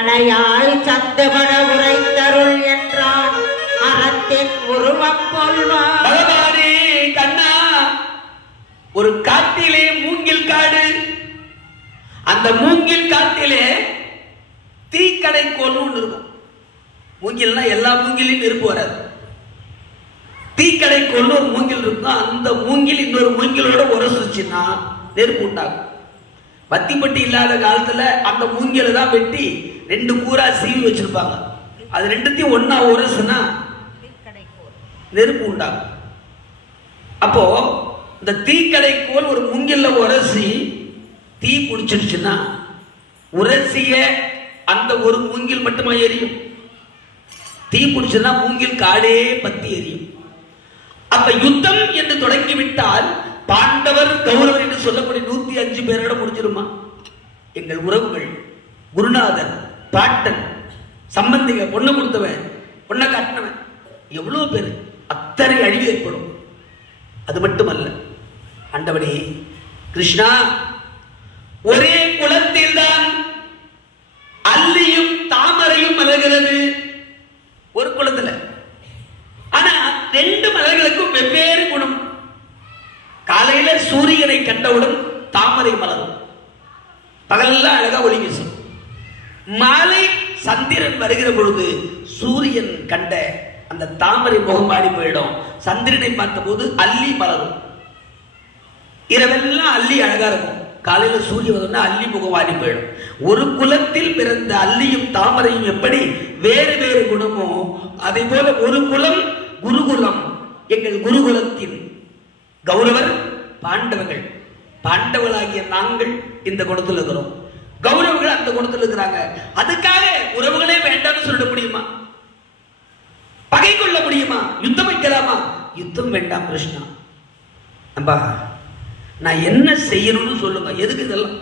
அணையாய் சந்தபட உரைத்தருள் என்றான் அறத்தின் உருவம் கொள்வார். பகவானே கண்ணா, ஒரு காட்டிலே மூங்கில் காடு. அந்த மூங்கில் காட்டிலே தீக்கடை கோல் ஒன்று இருக்கும். மூங்கில்னா எல்லா மூங்கிலையும் நெருப்பு வராது. தீக்கடை கோல் ஒரு மூங்கில் இருக்கும். அந்த மூங்கில் இன்னொரு மூங்கிலோட உரசுச்சுன்னா நெருப்பு உண்டாகும். பத்திப்பட்டி இல்லாத காலத்துல அந்த மூங்கில தான் வெட்டி ரெண்டு கூரா சீவி வச்சிருப்பாங்க. அது ரெண்டுத்தையும் ஒன்னா உரசுனா நெருப்பு உண்டாகும். அப்போ இந்த தீக்கடை கோல் ஒரு மூங்கில்ல உரசி தீ பிடிச்சிருச்சுன்னா உரசிய அந்த ஒரு மூங்கில் மட்டுமா எரியும்? தீ பிடிச்சுன்னா மூங்கில் காடே பத்தி எரியும். அப்ப யுத்தம் என்று தொடங்கிவிட்டால் பாண்டவர் கௌரவர் என்று சொல்லக்கூடிய 105 பேரோட முடிஞ்சிருமா? எங்கள் உறவுகள், குருநாதன், பாட்டன், சம்பந்திக, பொண்ணு கொடுத்தவன், பொண்ணை காட்டினவன், எவ்வளவு பேர், அத்தனை அழிவு ஏற்படும். அது மட்டுமல்ல, ஆண்டவனே கிருஷ்ணா, ஒரே குளத்தில் தான் அல்லியும் தாமரையும் மலர்கிறது. ஒரு குளத்துல. ஆனா ரெண்டு மலர்களுக்கும் வெவ்வேறு குணம். காலையில சூரியனை கண்டவுடன் தாமரை மலரும், பகலெல்லாம் அழகா ஒளி வீசும். மாலை சந்திரன் வருகிற பொழுது சூரியன் கண்ட அந்த தாமரை முகம் ஆடி போயிடும். சந்திரனை பார்த்த போது அல்லி மலரும். இரவெல்லாம் அல்லி அழகா இருக்கும். காலையில சூரியன் வந்தோம்னா அல்லி முகம் ஆடி போயிடும். ஒரு குலத்தில் பிறந்த அல்லியும் தாமரையும் எப்படி வேறு வேறு குணமோ அதே போல ஒரு குலம் குருகுலம். எங்கள் குருகுலத்தின் கௌரவர் பாண்டவர்கள், பாண்டவர்களாகிய நாங்கள் இந்த குணத்தில் இருக்கிறோம். கௌரவர்கள் அந்த குணத்தில் இருக்கிறாங்க. அதுக்காக உறவுகளே வேண்டாம்னு சொல்ல முடியுமா? பகை கொள்ள முடியுமா? யுத்தம் வைக்கலாமா? யுத்தம் வேண்டாம் கிருஷ்ணா. நம்பா, நான் என்ன செய்யணும்னு சொல்லுங்க. எதுக்கு இதெல்லாம்?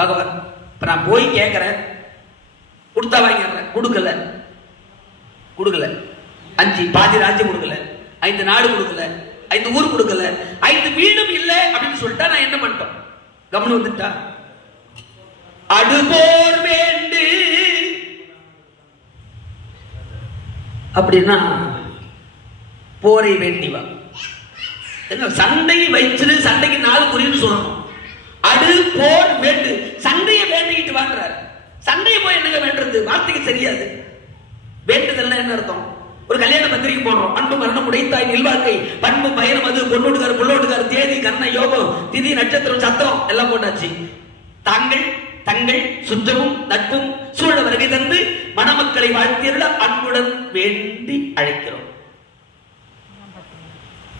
பகவான், இப்ப நான் போய் கேட்கிறேன், கொடுத்தா வாங்கிடுறேன். கொடுக்கல 5 பாதி ராஜ்யம் கொடுக்கல, 5 நாடு கொடுக்கல, 5 ஊர் கொடுக்கல, 5 வீடும் இல்லை அப்படின்னு சொல்லிட்டா நான் என்ன பண்ணிட்டோம்? கவனம் வந்துட்டா? அடுபோர் வேண்டு அப்படின்னா போரை வேண்டிவா. சண்டையை வைச்சிரு, சண்டைக்கு 4 குறின்னு சொல்லணும். அடு போர் வேண்டு, சண்டையை வேண்டிக்கிட்டு வாங்குறாரு. சண்டையை போய் என்னங்க வேண்டுறது? வார்த்தைக்கு தெரியாது. வேண்டுதல் என்ன அர்த்தம்? ஒரு கல்யாண பத்திரிகை போடுறோம். அன்பு மரணம் உடைத்தாய் நில்வாழ்க்கை பண்பு பயணம் அது பொண்ணோடுகார் புள்ளோடுகார் தேதி கர்ண யோகம் திதி நட்சத்திரம் சத்திரம் எல்லாம் போட்டாச்சு. தாங்கள் தங்கள் சுற்றமும் நட்பும் சூழ வருகை தந்து மணமக்களை வாழ்த்தியருள அன்புடன் வேண்டி அழைக்கிறோம்.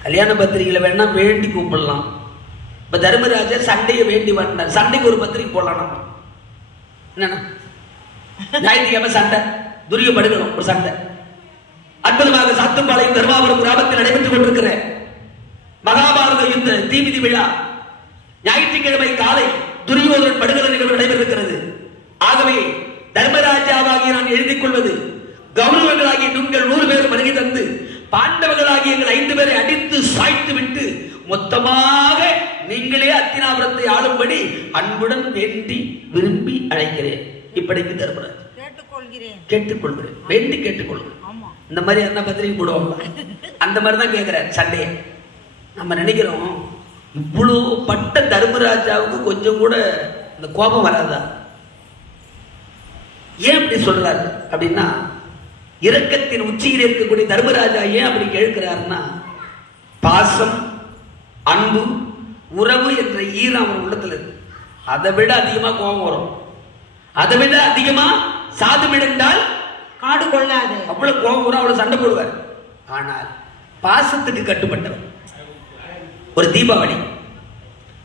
கல்யாண பத்திரிகையில வேணா வேண்டி கூப்பிடலாம். இப்ப தர்மராஜர் சண்டையை வேண்டி வந்தார். சண்டைக்கு ஒரு பத்திரிகை போடலாம். நம்ம என்னன்னா ஞாயிற்றுக்கிழமை சண்டை, துரியப்படுகிறோம் ஒரு சண்டை. அற்புதமாக சாத்துப்பாளையம் தர்மாபுரம் கிராமத்தில் நடைபெற்றுக் கொண்டிருக்கிற மகாபாரத யுத்த தீமிதி விழா ஞாயிற்றுக்கிழமை காலை துரியோதனன் படுகொலை நிகழ்வு நடைபெறுகிறது. ஆகவே தர்மராஜாவாகிய நான் எழுதிக் கொள்வது, கௌரவங்களாகிய நீங்கள் 100 பேர் வருகை தந்து பாண்டவர்களாகிய எங்கள் 5 பேரை அடித்து சாய்த்து விட்டு மொத்தமாக நீங்களே அத்தினாபுரத்தை ஆளும்படி அன்புடன் வேண்டி விரும்பி அழைக்கிறேன். இப்படிக்கு தர்மராஜ் கேட்டுக்கொள்கிறேன், வேண்டி கேட்டுக்கொள்கிறேன். இந்த மாதிரி என்ன பத்திரிகை போடுவோம், அந்த மாதிரி தான் கேட்கிறார் சண்டையை. நம்ம நினைக்கிறோம் இவ்வளவு பட்ட தர்மராஜாவுக்கு கொஞ்சம் கூட இந்த கோபம் வராதா? ஏன் அப்படி சொல்றாரு அப்படின்னா, இரக்கத்தின் உச்சியில் இருக்கக்கூடிய தர்மராஜா ஏன் அப்படி கேட்கிறாருன்னா, பாசம், அன்பு, உறவு என்ற ஈரம் அவர் உள்ளத்துல இருக்கு. அதை விட அதிகமா கோபம் வரும். அதை விட அதிகமா சாதுமிடந்தால் காடு கொள்ளாது. அவ்வளவு கோபம் வரும், அவ்வளவு சண்டை போடுவார். ஆனால் பாசத்துக்கு கட்டுப்பட்டவர். ஒரு தீபாவளி,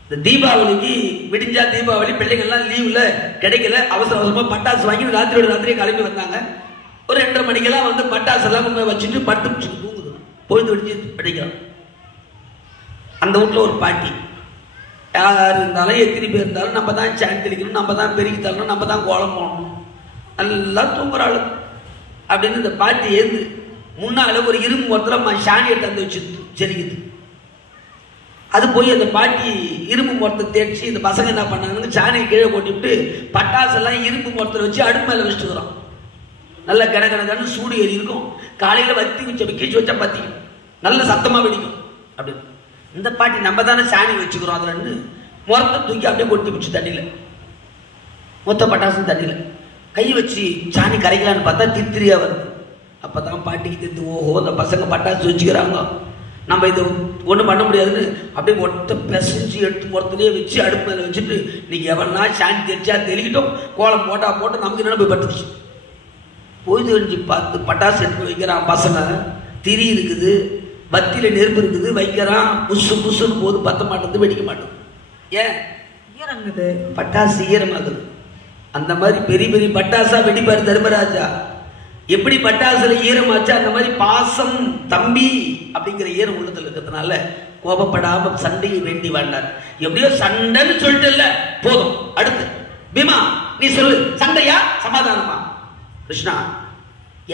இந்த தீபாவளிக்கு விடிஞ்சா தீபாவளி பிள்ளைகள்லாம் லீவ்ல கிடைக்கல, அவசர அவசரமா பட்டாசு வாங்கி ராத்திரியே கிளம்பி வந்தாங்க. ஒரு 2:30 மணிக்கெல்லாம் வந்து பட்டாசு எல்லாம் வச்சுட்டு பட்டு தூங்குது. பொழுது விடிஞ்சு படிக்கலாம். அந்த வீட்டுல ஒரு பாட்டி, யார் இருந்தாலும் எத்தனை பேர் இருந்தாலும் நம்ம தான் சாண்ட் தெளிக்கணும், நம்ம தான் பெருக்கி தரணும், நம்ம தான் கோலம் போடணும். நல்லா தூங்குறாள் அப்படின்னு இந்த பாட்டி ஏந்து முன்னால ஒரு இரும்பு ஒருத்தர சாணியை தந்து வச்சு செரிக்குது. அது போய் அந்த பாட்டி இரும்பு முறத்தை தேய்ச்சி இந்த பசங்க என்ன பண்ணாங்கன்னு சாணியை கீழே போட்டுவிட்டு பட்டாசெல்லாம் இரும்பு முறத்தில் வச்சு அடுப்பு மேலே வச்சுக்கிறோம். நல்ல கணக்கணக்கான சூடு ஏறி இருக்கும். காலையில் வத்தி வச்ச கீச்சு வச்சா பத்திக்கும், நல்ல சத்தமாக வெடிக்கும். அப்படின்னு இந்த பாட்டி நம்ம தானே சாணி வச்சுக்கிறோம் அதுலன்னு முறத்தை தூக்கி அப்படியே கொட்டி பிடிச்சி தண்ணியில், மொத்த பட்டாசும் தண்ணியில் கை வச்சு சாணி கரைக்கலான்னு பார்த்தா திரியா வருது. அப்போ தான் பாட்டிக்கு தெரிந்து, ஓஹோ இந்த பசங்க பட்டாசு வச்சுக்கிறாங்க, நம்ம இதை ஒன்றும் பண்ண முடியாதுன்னு அப்படியே ஒட்ட பிசைஞ்சு எடுத்து முறத்துலேயே வச்சு அடுப்பு மேலே வச்சுட்டு இன்னைக்கு எவனா சாணி தெரிச்சா தெளிக்கிட்டோம், கோலம் போட்டு நமக்கு என்ன போய் பட்டுச்சு. பொழுது கழிஞ்சு பார்த்து பட்டாசு எடுத்து வைக்கிறான் பசங்க, திரி இருக்குது, பத்தியில் நெருப்பு இருக்குது, வைக்கிறான், புசு புசுன்னு போது பத்த மாட்டேது, வெடிக்க மாட்டேது. ஏன் ஈரங்குது, பட்டாசு ஈரமாகுது. அந்த மாதிரி பெரிய பெரிய பட்டாசா வெடிப்பாரு தர்மராஜா. எப்படி பட்டாசுல ஈரமாச்சு அந்த மாதிரி பாசம் தம்பி அப்படிங்கிற ஈரம் உள்ளத்துல இருக்கிறதுனால கோபப்படாம சண்டையை வேண்டி வாழ்ந்தார். எப்படியோ சண்டைன்னு சொல்லிட்டு இல்ல போதும். அடுத்து பீமா நீ சொல்லு, சண்டையா சமாதானமா? கிருஷ்ணா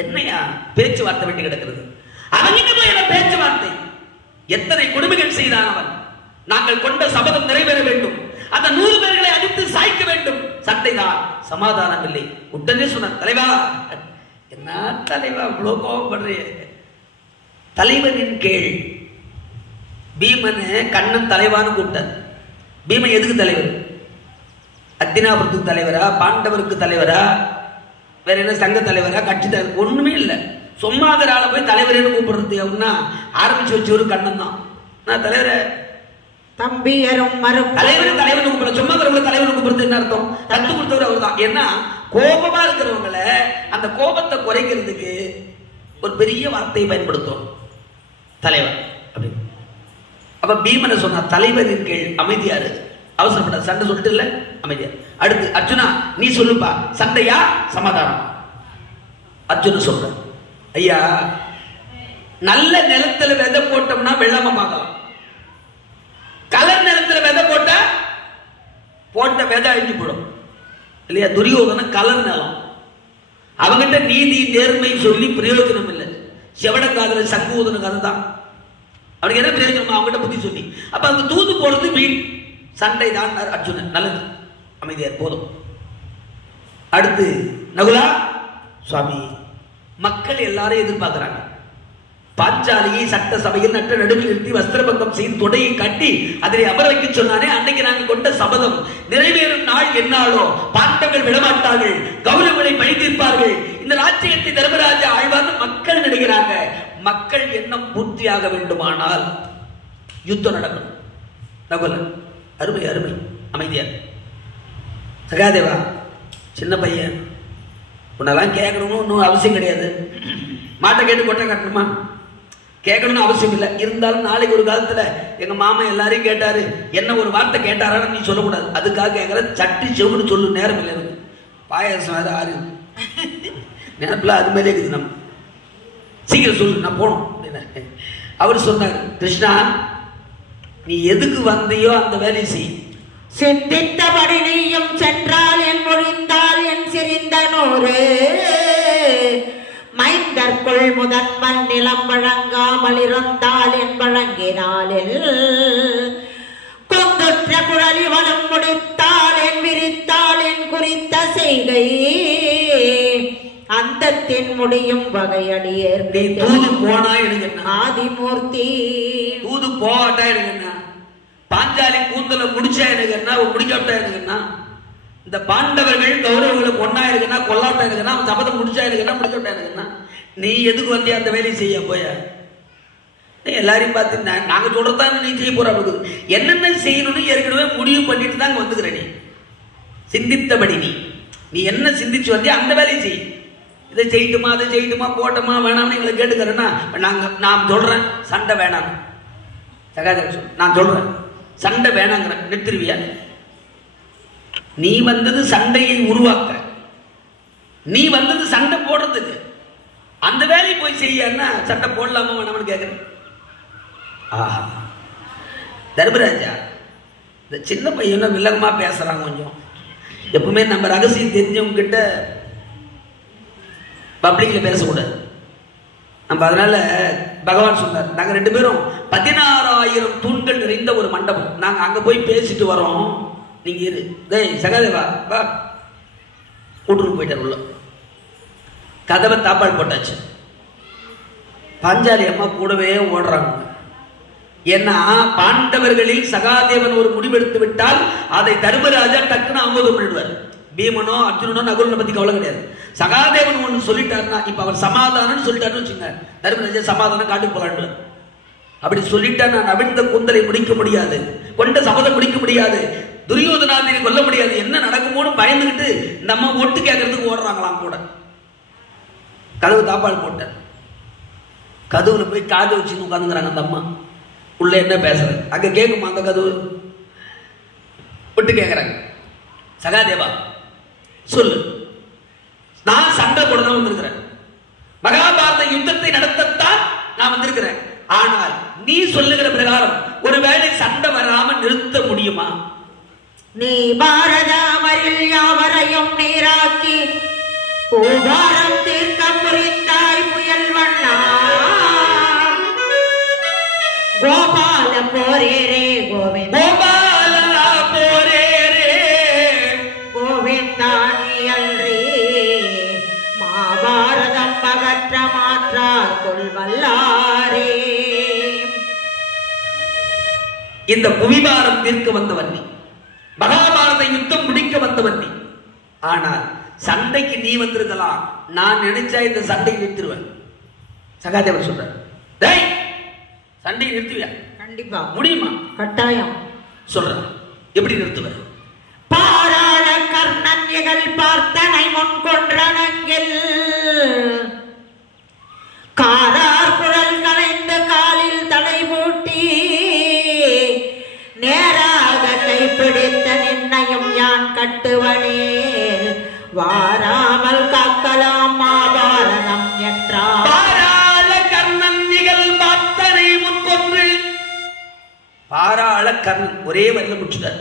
என்னையா பேச்சுவார்த்தை வேண்டி கிடக்கிறது? அவங்கிட்ட போய் என்ன பேச்சுவார்த்தை? எத்தனை கொடுமைகள் செய்தான் அவன். நாங்கள் கொண்ட சபதம் நிறைவேற வேண்டும், அந்த 100 பேர்களை அடித்து சாய்க்க வேண்டும். சண்டைதான், சமாதானம் இல்லை. உடனே சொன்னார், தலைவா என்ன தலைவா இவ்வளவு கோபப்படுறே? தலைவனின் கேள். பீமனை கண்ணன் தலைவான்னு கூப்பிட்டார். பீமன் எதுக்கு தலைவர்? அத்தினாபுரத்துக்கு தலைவரா, பாண்டவருக்கு தலைவரா, வேற என்ன சங்க தலைவரா, கட்சி தலைவர்? ஒண்ணுமே இல்லை. சும்மாகிற ஆளை போய் தலைவரேன்னு கூப்பிடுறது அப்படின்னா ஆரம்பிச்சு வச்சு ஒரு கண்ணன் தான். நான் தலைவரை தம்பியரும் மரம் தலைவர் தலைவன் கூப்பிட, சும்மா இருக்கிறவங்க தலைவன் கூப்பிடுறது என்ன அர்த்தம்? கத்து கொடுத்தவர் அவர் தான். ஏன்னா கோபமா இருக்கிறவங்களை அந்த கோபத்தை குறைக்கிறதுக்கு ஒரு பெரிய வார்த்தையை பயன்படுத்தும், தலைவர் அப்படின்னு. அப்ப பீமனை சொன்னா தலைவரின் கீழ் அமைதியாரு, அவசரப்பட சண்டை சொல்லிட்டு இல்ல, அமைதியா. அடுத்து அர்ஜுனா நீ சொல்லுப்பா, சண்டையா சமாதானம்? அர்ஜுன சொல்ற, ஐயா நல்ல நிலத்துல விதை போட்டோம்னா வெள்ளமா பார்க்கலாம், கலர் நிலத்துல விதை போட்ட விதை அழிஞ்சு போடும் இல்லையா? துரியோதன கலர் நிலம், அவங்கிட்ட நீதி நேர்மை சொல்லி பிரயோஜனம் இல்லை. செவடங்காதல சங்கூதன கதை தான், அவனுக்கு என்ன பிரயோஜனம்? அவங்ககிட்ட புத்தி சொல்லி. அப்ப அங்க தூது போறது வீண். சண்டை தான் அர்ஜுனன். நல்லது, அமைதியா போதும். அடுத்து நகுலா, சுவாமி மக்கள் எல்லாரும் எதிர்பார்க்கிறாங்க. பாஞ்சாலியை சட்டசபையில் நட்ட நடுவில் நிறுத்தி வஸ்திரபங்கம் செய்து தொடையை கட்டி அதனை அமர வைக்க சொன்னானே, அன்னைக்கு நாங்கள் கொண்ட சபதம் நிறைவேறும் நாள் என்னாலோ பாண்டவர்கள் விடமாட்டார்கள், கௌரவங்களை பழித்தீர்ப்பார்கள், இந்த ராஜ்யத்தை தர்மராஜா ஆழ்வார்னு மக்கள் நினைக்கிறாங்க. மக்கள் எண்ணம் பூர்த்தியாக வேண்டுமானால் யுத்தம் நடக்கணும். நகுலன் அருமை அருமை, அமைதியா. சகாதேவா சின்ன பையன், உன்னெல்லாம் கேட்கணும்னு ஒன்றும் அவசியம் கிடையாது. மாட்டை கேட்டு கொட்டை கட்டணுமா? கேட்கணும்னு அவசியம் இல்லை. இருந்தாலும் நாளைக்கு ஒரு காலத்துல எங்க மாமா எல்லாரையும் கேட்டாரு, என்ன ஒரு வார்த்தை கேட்டாரான்னு நீ சொல்லக்கூடாது. அதுக்காக கேட்கற, சட்டி செவுன்னு சொல்லு, நேரம் இல்லை எனக்கு. பாயாசம் வேற ஆறு நினைப்புல அது மாதிரி இருக்குது. நம்ம சீக்கிரம் சொல்லு, நான் போனோம் அப்படின்னு அவர் சொன்னார். கிருஷ்ணா நீ எதுக்கு வந்தியோ அந்த வேலையை செய். சிந்தித்தபடி நீயும் சென்றால் என் மொழிந்தால் என் சிரிந்த நூறு மைந்தற்குள் முதன்மல் நிலம் வழங்காமல் இருந்தால் என் வழங்கினாலில் கொந்துற்ற குழலி வளம் முடித்தால் என் விரித்தால் என் குறித்த செய்கை அந்தத்தின் முடியும் வகையடியேர். நீ தூது போனா எனக்கு என்ன? ஆதிமூர்த்தி தூது போட்டா எனக்கு என்ன? பாஞ்சாலி கூந்தல முடிச்சா எனக்கு என்ன? முடிக்காட்டா எனக்கு என்ன? இந்த பாண்டவர்கள் கௌரவர்களுக்கு ஒன்னா இருக்குன்னா கொல்லாட்டா இருக்குன்னா, சபதம் முடிச்சா இருக்குன்னா முடிக்காட்டா இருக்குன்னா, நீ எதுக்கு வந்தியா அந்த வேலையை செய்ய போய? எல்லாரையும் பார்த்து நாங்க சொல்றதான் நீ செய்ய போற. என்னென்ன செய்யணும்னு ஏற்கனவே முடிவு பண்ணிட்டு தாங்க வந்துக்கிற. நீ சிந்தித்தபடி நீ என்ன சிந்திச்சு வந்தியா அந்த வேலையை செய். இதை செய்யட்டுமா அதை செய்யட்டுமா போட்டோமா வேணாம்னு எங்களை கேட்டுக்கிறேன்னா நான் சொல்றேன் சண்டை வேணாம். நான் சொல்றேன் சண்டை வேணாங்கிற நிறுத்திருவியா? நீ வந்தது சண்டையை உருவாக்க, நீ வந்தது சண்டை போடுறதுக்கு. அந்த வேலையை போய் செய்யன்னா சண்டை போடலாமா வேணாம்னு கேட்கிறேன். ஆஹா தர்மராஜா, இந்த சின்ன பையன வில்லங்கமா பேசுறான். கொஞ்சம் எப்பவுமே நம்ம ரகசியம் தெரிஞ்சவங்க கிட்ட பப்ளிக்ல பேசக்கூடாது. நம்ம அதனால பகவான் சொன்னார், நாங்க 2 பேரும் 16,000 16,000 தூண்கள் நிறைந்த ஒரு மண்டபம். நாங்க அங்க போய் பேசிட்டு வரோம். நீங்க இரு. டேய் சகாதேவா வா. கூட்டுக்கு போயிட்டார் உள்ள. கதவை தாப்பால் போட்டாச்சு. பாஞ்சாலி அம்மா கூடவே ஓடுறாங்க. ஏன்னா பாண்டவர்களில் சகாதேவன் ஒரு முடிவெடுத்து விட்டால் அதை தர்மராஜா டக்குன்னு ஆமோதம் பண்ணிடுவார். பீமனோ அர்ஜுனனோ நகுலனை பத்தி கவலை கிடையாது. சகாதேவன் ஒண்ணு சொல்லிட்டாருன்னா, இப்ப அவர் சமாதானம் சொல்லிட்டாருன்னு வச்சுங்க, தர்மராஜா சமாதானம் காட்டுக்கு போறான்னு. அப்படி சொல்லிட்டா நான் அவிழ்ந்த கூந்தலை முடிக்க முடியாது, கொண்ட சபதம் முடிக்க முடியாது, துரியோதனாதிரி கொல்ல முடியாது, என்ன நடக்குமோன்னு பயந்துகிட்டு இந்த அம்மா ஒட்டு கேட்கறதுக்கு ஓடுறாங்களாம் கூட. கதவு தாப்பால் போட்ட கதவுல போய் காது வச்சுன்னு உட்காந்துங்கிறாங்க அந்த அம்மா. உள்ள என்ன பேசுறது அங்க கேட்குமா அந்த கதவு? ஒட்டு கேட்கறாங்க. சகாதேவா சொல்லு, நான் சண்டை போட தான் வந்திருக்கிறேன், மகாபாரத யுத்தத்தை நடத்தத்தான் நான் வந்திருக்கிறேன். ஆனால் நீ சொல்லுகிற பிரகாரம் ஒருவேளை சண்டை வராம நிறுத்த முடியுமா? நீ பாரதாமரில் யாவரையும் நீராக்கி பூபாரம் தீர்க்க புரிந்தாய் புயல் வண்ணா. கோபால போரேரே கோவிந்த, கோபால போரேரே கோவிந்தானியல்ரே, மாபாரதம் பகற்ற மாற்றார் கொள்வல்லாரே. இந்த புவிபாரம் தீர்க்க வந்தவன் நீ, மகாபாரத யுத்தம் முடிக்க வந்தவன் நீ. ஆனால் சண்டைக்கு நீ வந்திருக்கலாம், நான் நினைச்சா இந்த சண்டையை நிறுத்திடுவேன். சகாதேவன் சொல்ற, டேய் சண்டையை நிறுத்துவியா? கண்டிப்பா முடியுமா? கட்டாயம் சொல்ற. எப்படி நிறுத்துவேன்? பாராள கர்ணன் இகழ் பார்த்தனை முன் கொன்றனங்கில் காரார் குழல் கலைந்து காலில் தடை பூட்டி நேராக கைப்பிடித்த நின்னையும் யான் கட்டுவனே வாராமல் காக்கலாம் மாபாரதம் என்றார். பாராள கர்ணன் நிகழ் பார்த்தனை முன் கொன்று. பாராள கர்ணன் ஒரே வரியில முடிச்சுட்டார்.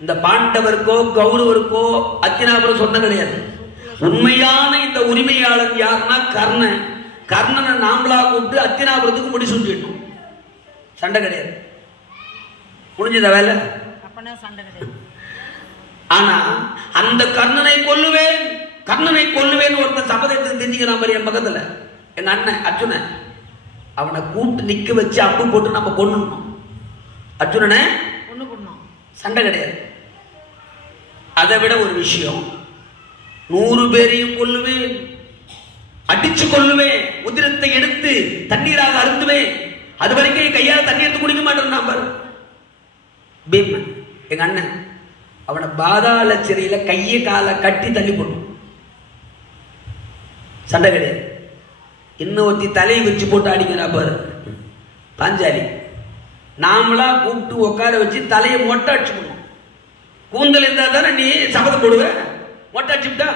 இந்த பாண்டவருக்கோ கௌரவருக்கோ அத்தினாபுரம் சொன்ன கிடையாது. உண்மையான இந்த உரிமையாளர் யாருன்னா கர்ணன். கர்ணனை நாமளா கூப்பிட்டு அத்தினாபுரத்துக்கு முடி சுட்டிடணும். சண்டை கிடையாது, முடிஞ்சத வேலை. ஆனா அந்த கர்ணனை கொல்லுவேன், கர்ணனை கொல்லுவேன் ஒருத்தன் சபதத்தை தெரிஞ்சுக்கிறான் பாரு. என் பக்கத்துல எங்க அண்ணன் அர்ஜுனன், அவனை கூப்பிட்டு நிக்க வச்சு அம்பு போட்டு நம்ம கொல்லணும். அர்ஜுனனை சண்டை கிடையாது. அதை விட ஒரு விஷயம், 100 பேரையும் கொல்லுவேன், அடிச்சு கொல்லுவேன், உதிரத்தை எடுத்து தண்ணீராக அருந்துவேன், அது வரைக்கும் என் கையால தண்ணி எடுத்து குடிக்க மாட்டேன். நான் பீமன் எங்க அண்ணன், அவனை பாதாள சிறையில கையை காலை கட்டி தள்ளி போடணும். சண்டை கிடையாது. இன்னொருத்தி தலையை வச்சு போட்டு அடிக்கிறா பாரு பாஞ்சாலி. நாமளா கூப்பிட்டு உட்கார வச்சு தலையை மொட்டை அடிச்சு போடணும். கூந்தல் இருந்தா தானே நீ சபதம் போடுவ, மொட்டை அடிச்சுட்டா.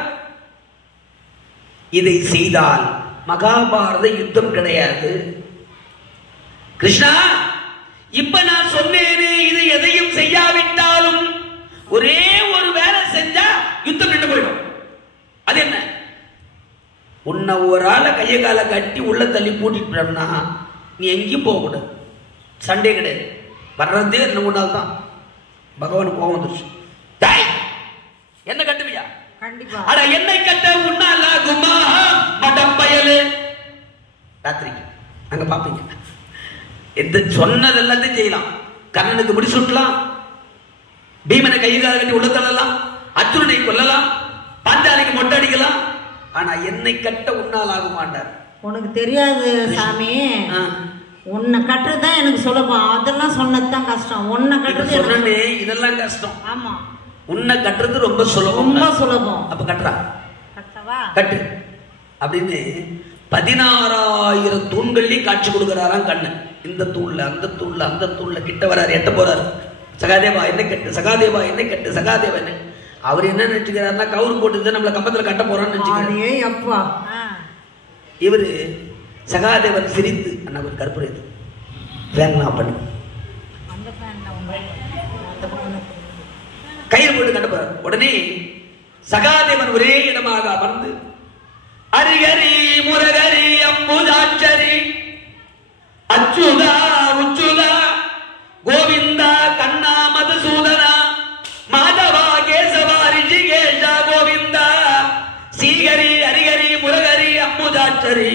இதை செய்தால் மகாபாரத யுத்தம் கிடையாது. கிருஷ்ணா, இப்ப நான் சொன்னேனே, இது எதையும் செய்யாவிட்டாலும் ஒரே ஒரு வேலை செஞ்சா யுத்தம் நின்று போயிடும். அது என்ன? உன்னை ஒரு ஆளை கையை காலை கட்டி உள்ள தள்ளி பூட்டிட்டோம்னா நீ எங்கேயும் போக கூடாது. சண்டே கிடையாது. வர்றதே 2 நாள் தான். பகவான் கோபம் வந்துருச்சு. என்ன கட்டுவியா? கண்டிப்பா. அட என்னை கட்ட உன்னால குமா மடம் பயலு. ராத்திரிக்கு அங்க பாப்பீங்க. எந்த சொன்னது எல்லாத்தையும் செய்யலாம். கர்ணனுக்கு முடி சுட்டலாம், பீமனை கையை கால கட்டி உள்ள தள்ளலாம், அர்ஜுனனை கொல்லலாம், பாஞ்சாலிக்கு மொட்டை அடிக்கலாம். ஆனா என்னை கட்ட உன்னால் ஆக மாட்டார். உனக்கு தெரியாது சாமி, உன்னை கட்டுறதுதான் எனக்கு சுலபம். அதெல்லாம் சொன்னதுதான் கஷ்டம். உன்னை கட்டுறது சொன்னே இதெல்லாம் கஷ்டம். ஆமா, உன்னை கட்டுறது ரொம்ப சுலபம். ரொம்ப சுலபம். அப்ப கட்டுறா, கட்டு அப்படின்னு 16,000 தூண்கள்லயும் காட்சி கொடுக்கிறாராம் கண்ணன். இந்த தூண்ல அந்த தூண்ல அந்த தூண்ல கிட்ட வராரு, எட்ட போறாரு. சகாதேவா என்னை கட்டு, சகாதேவா என்னை கட்டு, சகாதேவா என்ன. அவர் என்ன நினைச்சுக்கிறாருன்னா கவுரு போட்டு நம்மள கம்பத்துல கட்ட போறான்னு நினைச்சுக்கிறாரு. இவரு சகாதேவன் சிரித்து, அண்ணா ஒரு கற்பூரம் இது வேணா பண்ணு, கயிறு போட்டு கட்ட போறார். உடனே சகாதேவன் ஒரே இடமாக அமர்ந்து அரிகரி முரகரி அம்புதாச்சரி அச்சுதா உச்சுதா பூஜாச்சரி.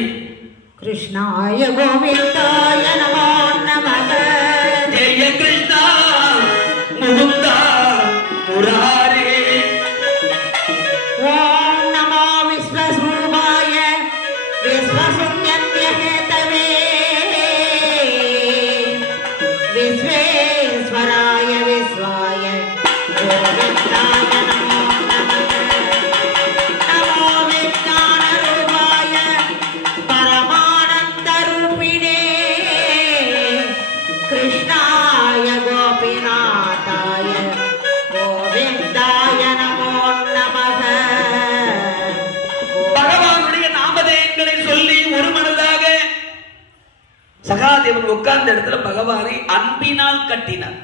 கிருஷ்ணாய கோவிந்தாய நமோ நமக. ஜெய கிருஷ்ணா முகுந்தா முராரே. ஓம் நமோ விஸ்வஸ்வரூபாய விஸ்வசுத்யஹேதவே விஸ்வேஸ்வராய விஸ்வாய கோவிந்தாய நமோ நமக. நமோ விஞ்ஞான ரூபாய பரமானந்த ரூபிணே கிருஷ்ணாய கோபிநாதாய கோவிந்தாய நமோ நமக. பகவானுடைய நாமதேயங்களை சொல்லி ஒரு மனதாக சகாதேவன் உட்கார்ந்த இடத்துல பகவானை அன்பினால் கட்டினார்.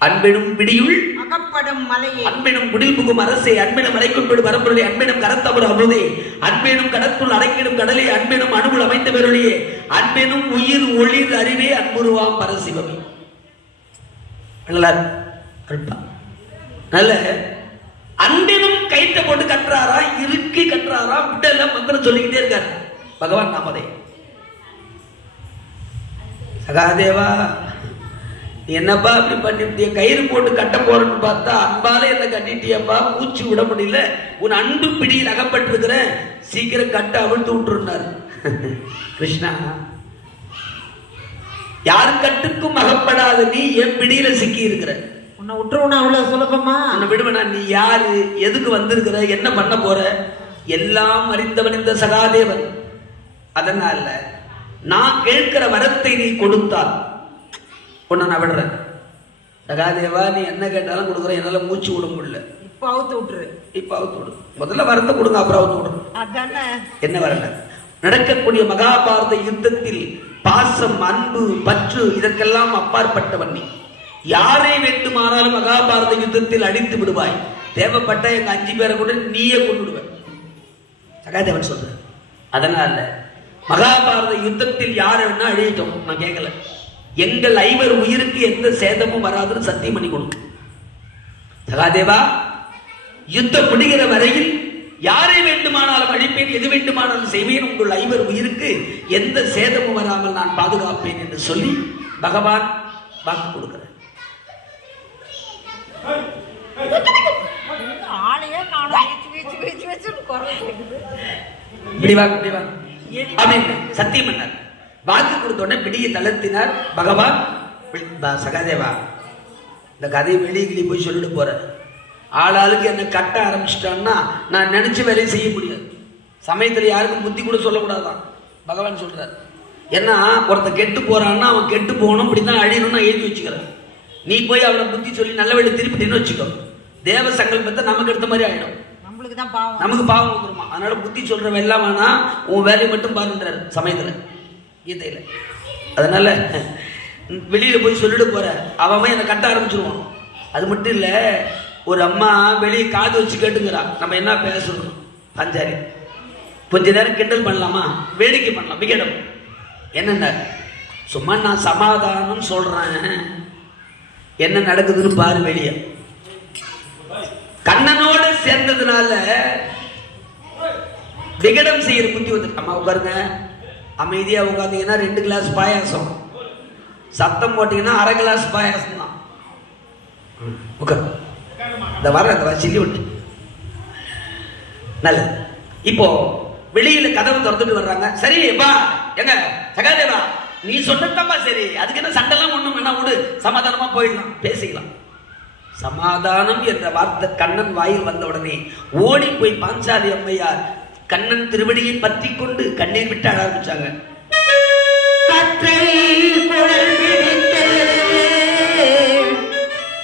அன்பெனும் பிடியுள் அகப்படும் மலையே, அன்பெனும் குடில் புகும் அரசே, அன்பெனும் அரைக்குட்படு பரம்பொருளே, அன்பெனும் கரத்தவர் அமுதே, அன்பெனும் கடற்குள் அடைக்கிடும் கடலே, அன்பெனும் அணுகுள் அமைந்த பெருளியே, அன்பெனும் உயிர் ஒளிர் அறிவே, அன்புருவாம் பரசிவமே. நல்ல அன்பெனும் கயிற்ற போட்டு கட்டுறாரா, இறுக்கி கட்டுறாரா, விடல மந்திரம் சொல்லிக்கிட்டே இருக்காரு பகவான் நாமதே. சகாதேவா என்னப்பா அப்படி பண்ணிட்டிய, கயிறு போட்டு கட்ட போறேன்னு பார்த்தா அன்பால என்ன கட்டிட்டியப்பா, மூச்சு விட முடியல, உன் அன்பு பிடியில் அகப்பட்டிருக்கிற, சீக்கிரம் கட்ட அவிழ்த்து விட்டுருந்தார். கிருஷ்ணா, யார் கட்டுக்கும் அகப்படாத நீ என் பிடியில சிக்கி இருக்கிற, உன்னை விட்டுருவா அவ்வளவு சுலபமா? உன்னை விடுவனா? நீ யாரு, எதுக்கு வந்திருக்கிற, என்ன பண்ண போற, எல்லாம் அறிந்தவன் இந்த சகாதேவன். அதனால நான் கேட்கிற வரத்தை நீ கொடுத்தால் உன்னை நான் விடுறேன். சகாதேவா, நீ என்ன கேட்டாலும் கொடுக்குற, என்னால மூச்சு விட முடியல, இப்ப அவுத்து விட்டுரு. இப்ப அவுத்து விடு. முதல்ல வரத்தை கொடுங்க, அப்புறம் அவுத்து விடுறோம். அதானே என்ன வரல? நடக்கக்கூடிய மகாபாரத யுத்தத்தில் பாசம், அன்பு, பற்று இதற்கெல்லாம் அப்பாற்பட்டவன் நீ. யாரை வேண்டுமானாலும் மகாபாரத யுத்தத்தில் அடித்து விடுவாய். தேவைப்பட்ட எங்க 5 பேரை கூட நீயே கொண்டு விடுவ. சகாதேவன் சொல்ற. அதனால மகாபாரத யுத்தத்தில் யாரை வேணா அழியிட்டோம், நான் கேட்கல. எங்கள் 5 உயிருக்கு எந்த சேதமும் வராதுன்னு சத்தியம் பண்ணி கொடுக்கும். சகாதேவா, யுத்தம் முடிகிற வரையில் யாரை வேண்டுமானாலும் அழிப்பேன், எது வேண்டுமானாலும் செய்வேன், உங்கள் 5 உயிருக்கு எந்த சேதமும் வராமல் நான் பாதுகாப்பேன் என்று சொல்லி பகவான் வாக்கு கொடுக்கிறார். சத்தியம் பண்ணார். வாக்கு கொடுத்த உடனே பிடியை தளர்த்தினார் பகவான். சகாதேவா, இந்த கதையை வெளியே போய் சொல்லிட்டு போற, ஆளாளுக்கு என்ன கட்ட ஆரம்பிச்சிட்டான்னா நான் நினைச்ச வேலையை செய்ய முடியாது. சமயத்தில் யாருக்கும் புத்தி கூட சொல்லக்கூடாதான் பகவான் சொல்றார். ஏன்னா ஒருத்த கெட்டு போறான்னா அவன் கெட்டு போகணும், இப்படிதான் அழியணும்னு எழுதி வச்சுக்கிறேன். நீ போய் அவனை புத்தி சொல்லி நல்ல வேலை திருப்பிட்டேன்னு வச்சுக்கோ, தேவ சங்கல்பத்தை நமக்கு எடுத்த மாதிரி ஆயிடும், நமக்கு பாவம் வந்துருமா. அதனால புத்தி சொல்றவன் எல்லாம் வேணா, உன் வேலையை மட்டும் பாருன்றார் சமயத்துல கீதையில. அதனால வெளியில போய் சொல்லிட்டு போற, அவன் என்னை கட்ட ஆரம்பிச்சிருவான். அது மட்டும் இல்ல, ஒரு அம்மா வெளியே காது வச்சு கேட்டுங்கிறா நம்ம என்ன பேசுறோம். பஞ்சாரி கொஞ்ச நேரம் கிண்டல் பண்ணலாமா, வேடிக்கை பண்ணலாம். விகடம் என்னென்ன, சும்மா நான் சமாதானம் சொல்றேன், என்ன நடக்குதுன்னு பாரு. வெளியே கண்ணனோட சேர்ந்ததுனால விகடம் செய்யற புத்தி வந்து, அம்மா உட்காருங்க, அமைதியா உட்காந்தீங்கன்னா 2 கிளாஸ் பாயாசம், சத்தம் போட்டீங்கன்னா 1/2 கிளாஸ் பாயாசம் தான். உட்காரு, இந்த வர அந்த சில்லி விட்டு நல்லது. இப்போ வெளியில கதவு திறந்துட்டு வர்றாங்க. சரி பா, எங்க சகாதேவா, நீ சொன்னதப்பா சரி, அதுக்கு என்ன சண்டெல்லாம் ஒண்ணும் வேணா, விடு, சமாதானமா போயிடலாம், பேசிக்கலாம். சமாதானம் என்ற வார்த்தை கண்ணன் வாயில் வந்த உடனே ஓடி போய் பாஞ்சாலி அம்மையார் கண்ணன் திருவடியை பற்றி கொண்டு கண்ணீர் விட்டு அழ ஆரம்பிச்சாங்க.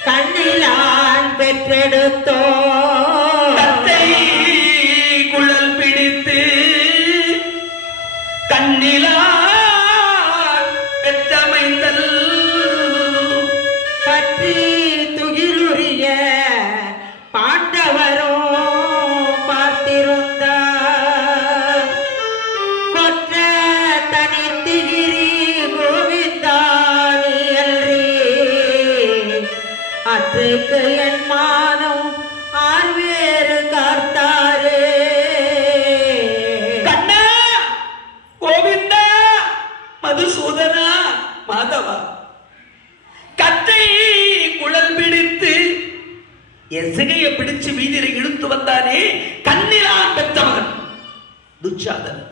கண்ணிலான் பெற்றெடுத்தோ குழல் பிடித்து கண்ணிலான் பெற்றமைந்தல் பற்றி துகிலுரிய பாண்டவரோ பார்த்திருந்த கொற்ற தனித்திகிரி கோவிந்தானியல்ரே அற்றைக்கு என் மானம் ஆர்வேறு காத்தாரே. துச்சாதன்